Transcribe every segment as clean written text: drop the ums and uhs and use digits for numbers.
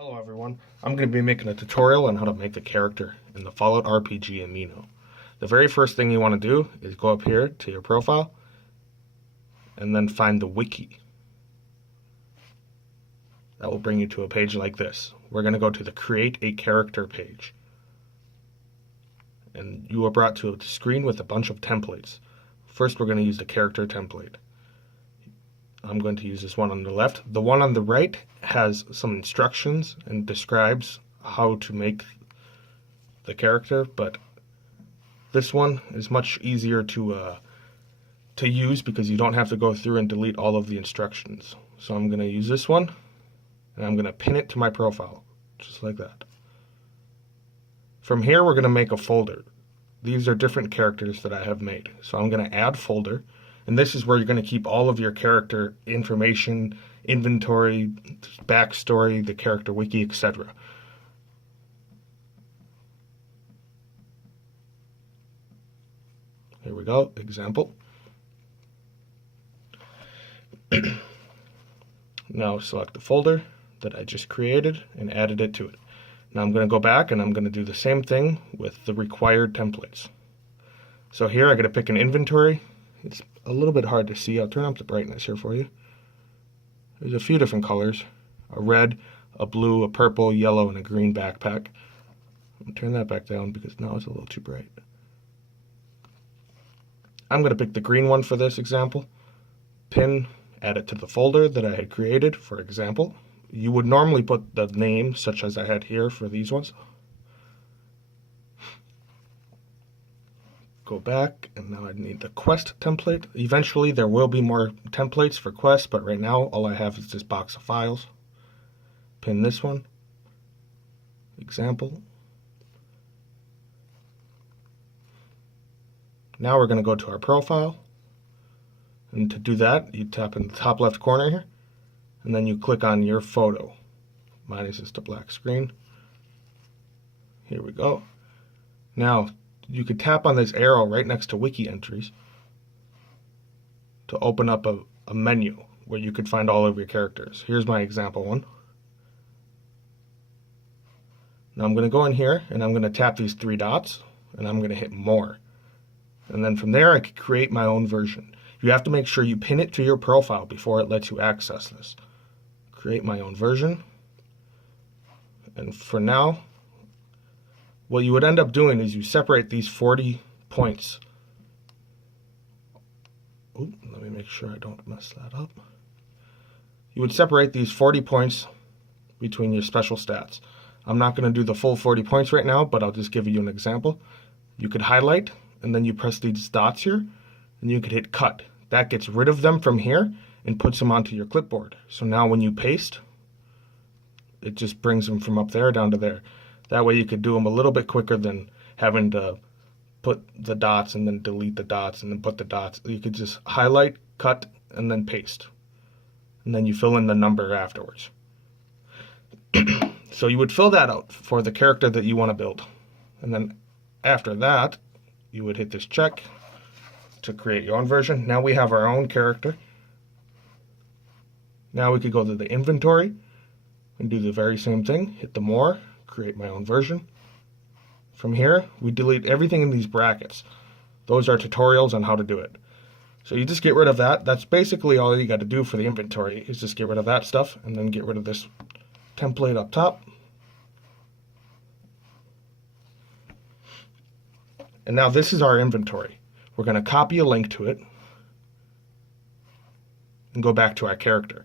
Hello everyone, I'm going to be making a tutorial on how to make a character in the Fallout RPG Amino. The very first thing you want to do is go up here to your profile and then find the wiki. That will bring you to a page like this. We're going to go to the Create a Character page. And you are brought to a screen with a bunch of templates. First we're going to use the character template. I'm going to use this one on the left. The one on the right has some instructions and describes how to make the character, but this one is much easier to use because you don't have to go through and delete all of the instructions. So I'm going to use this one, and I'm going to pin it to my profile, just like that. From here, we're going to make a folder. These are different characters that I have made. So I'm going to add folder. And this is where you're going to keep all of your character information, inventory, backstory, the character wiki, etc. Here we go, example. Now select the folder that I just created and added it to it. Now I'm going to go back and I'm going to do the same thing with the required templates. So here I got to pick an inventory. It's a little bit hard to see. I'll turn up the brightness here for you. There's a few different colors. A red, a blue, a purple, yellow, and a green backpack. I'm going to turn that back down because now it's a little too bright. I'm going to pick the green one for this example. Pin, add it to the folder that I had created, for example. You would normally put the name, such as I had here for these ones. Go back, and now I need the quest template. Eventually there will be more templates for quests, but right now all I have is this box of files. Pin this one. Example. Now we're going to go to our profile. And to do that, you tap in the top left corner here, and then you click on your photo. Mine is just a black screen. Here we go. Now, you could tap on this arrow right next to wiki entries to open up a menu where you could find all of your characters. Here's my example one. Now I'm going to go in here and I'm going to tap these three dots and I'm going to hit more. And then from there I could create my own version. You have to make sure you pin it to your profile before it lets you access this. Create my own version. And for now, what you would end up doing is you separate these 40 points. Ooh, let me make sure I don't mess that up. You would separate these 40 points between your special stats. I'm not going to do the full 40 points right now, but I'll just give you an example. You could highlight, and then you press these dots here, and you could hit cut. That gets rid of them from here and puts them onto your clipboard. So now when you paste, it just brings them from up there down to there. That way you could do them a little bit quicker than having to put the dots and then delete the dots and then put the dots. You could just highlight, cut, and then paste. And then you fill in the number afterwards. So you would fill that out for the character that you want to build. And then after that, you would hit this check to create your own version. Now we have our own character. Now we could go to the inventory and do the very same thing. Hit the more. Create my own version. From here, we delete everything in these brackets. Those are tutorials on how to do it. So you just get rid of that. That's basically all you got to do for the inventory, is just get rid of that stuff and then get rid of this template up top. And now this is our inventory. We're going to copy a link to it and go back to our character.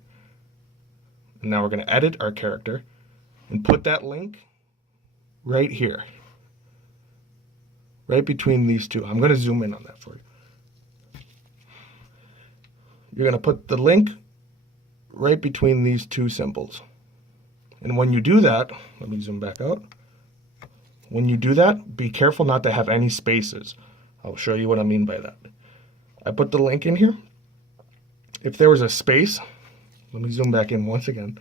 And now we're going to edit our character and put that link right here, right between these two. I'm going to zoom in on that for you. You're going to put the link right between these two symbols. And when you do that, let me zoom back out. When you do that, be careful not to have any spaces. I'll show you what I mean by that. I put the link in here. If there was a space, let me zoom back in once again.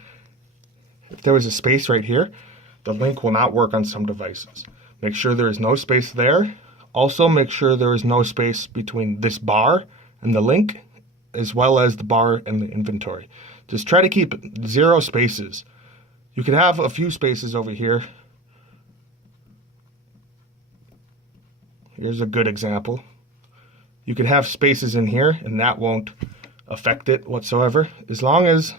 If there was a space right here, the link will not work on some devices. Make sure there is no space there. Also, make sure there is no space between this bar and the link, as well as the bar and the inventory. Just try to keep 0 spaces You can have a few spaces over here. Here's a good example. You could have spaces in here and that won't affect it whatsoever, as long as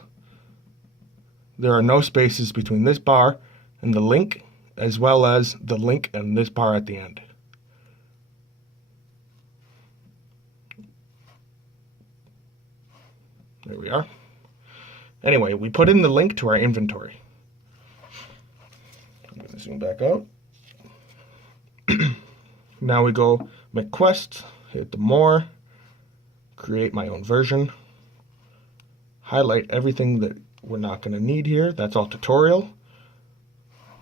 there are no spaces between this bar and the link, as well as the link and this bar at the end. There we are. Anyway, we put in the link to our inventory. I'm going to zoom back out. Now we go make quests, hit the more, create my own version, highlight everything that we're not going to need here. That's all tutorial.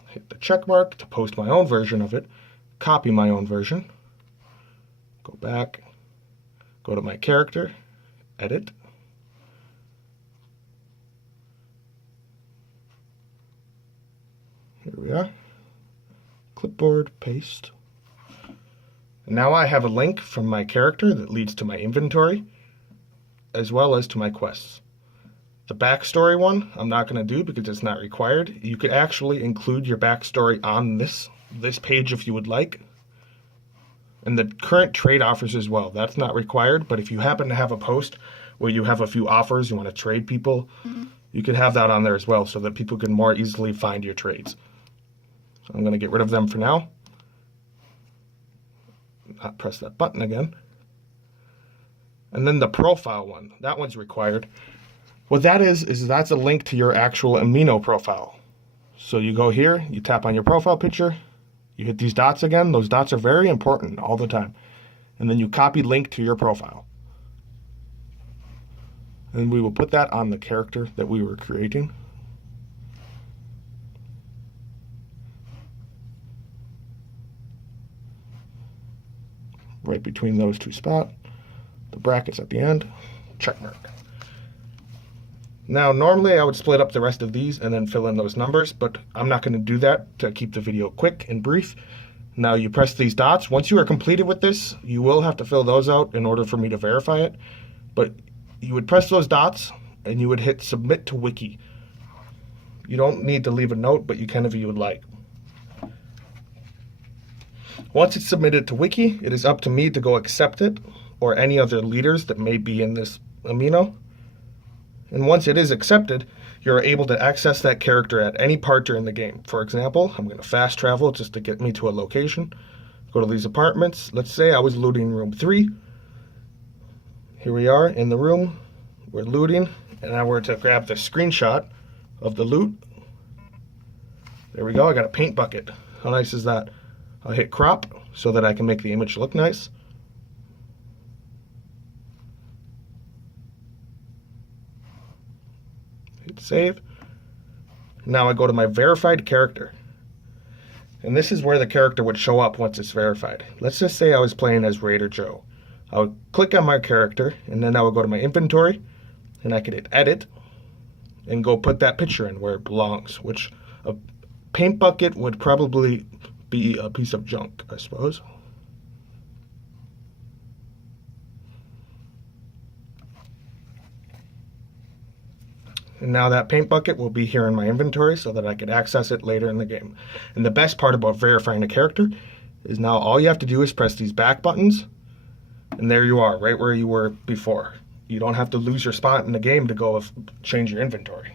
Hit the check mark to post my own version of it, copy my own version, go back, go to my character, edit. Here we are. Clipboard, paste. And now I have a link from my character that leads to my inventory, as well as to my quests. The backstory one, I'm not going to do because it's not required. You could actually include your backstory on this page if you would like. And the current trade offers as well. That's not required, but if you happen to have a post where you have a few offers, you want to trade people, you could have that on there as well so that people can more easily find your trades. So I'm going to get rid of them for now. Not press that button again. And then the profile one, that one's required. What that is that's a link to your actual Amino profile. So you go here, you tap on your profile picture, you hit these dots again. Those dots are very important all the time. And then you copy link to your profile. And we will put that on the character that we were creating. Right between those two spots, the brackets at the end, check mark. Now, normally I would split up the rest of these and then fill in those numbers, but I'm not going to do that to keep the video quick and brief. Now you press these dots. Once you are completed with this, you will have to fill those out in order for me to verify it. But you would press those dots and you would hit submit to wiki. You don't need to leave a note, but you can if you would like. Once it's submitted to wiki, it is up to me to go accept it or any other leaders that may be in this Amino. And once it is accepted, you're able to access that character at any part during the game. For example, I'm going to fast travel just to get me to a location. Go to these apartments. Let's say I was looting room 3. Here we are in the room. We're looting. And now we're to grab the screenshot of the loot. There we go. I got a paint bucket. How nice is that? I'll hit crop so that I can make the image look nice. Hit save. Now I go to my verified character. And this is where the character would show up once it's verified. Let's just say I was playing as Raider Joe. I would click on my character and then I would go to my inventory and I could hit edit and go put that picture in where it belongs, which a paint bucket would probably be a piece of junk, I suppose. And now that paint bucket will be here in my inventory so that I could access it later in the game. And the best part about verifying a character is now all you have to do is press these back buttons and there you are, right where you were before. You don't have to lose your spot in the game to go change your inventory.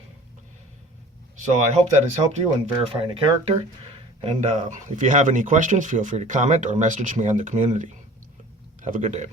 So I hope that has helped you in verifying a character. And if you have any questions, feel free to comment or message me on the community. Have a good day.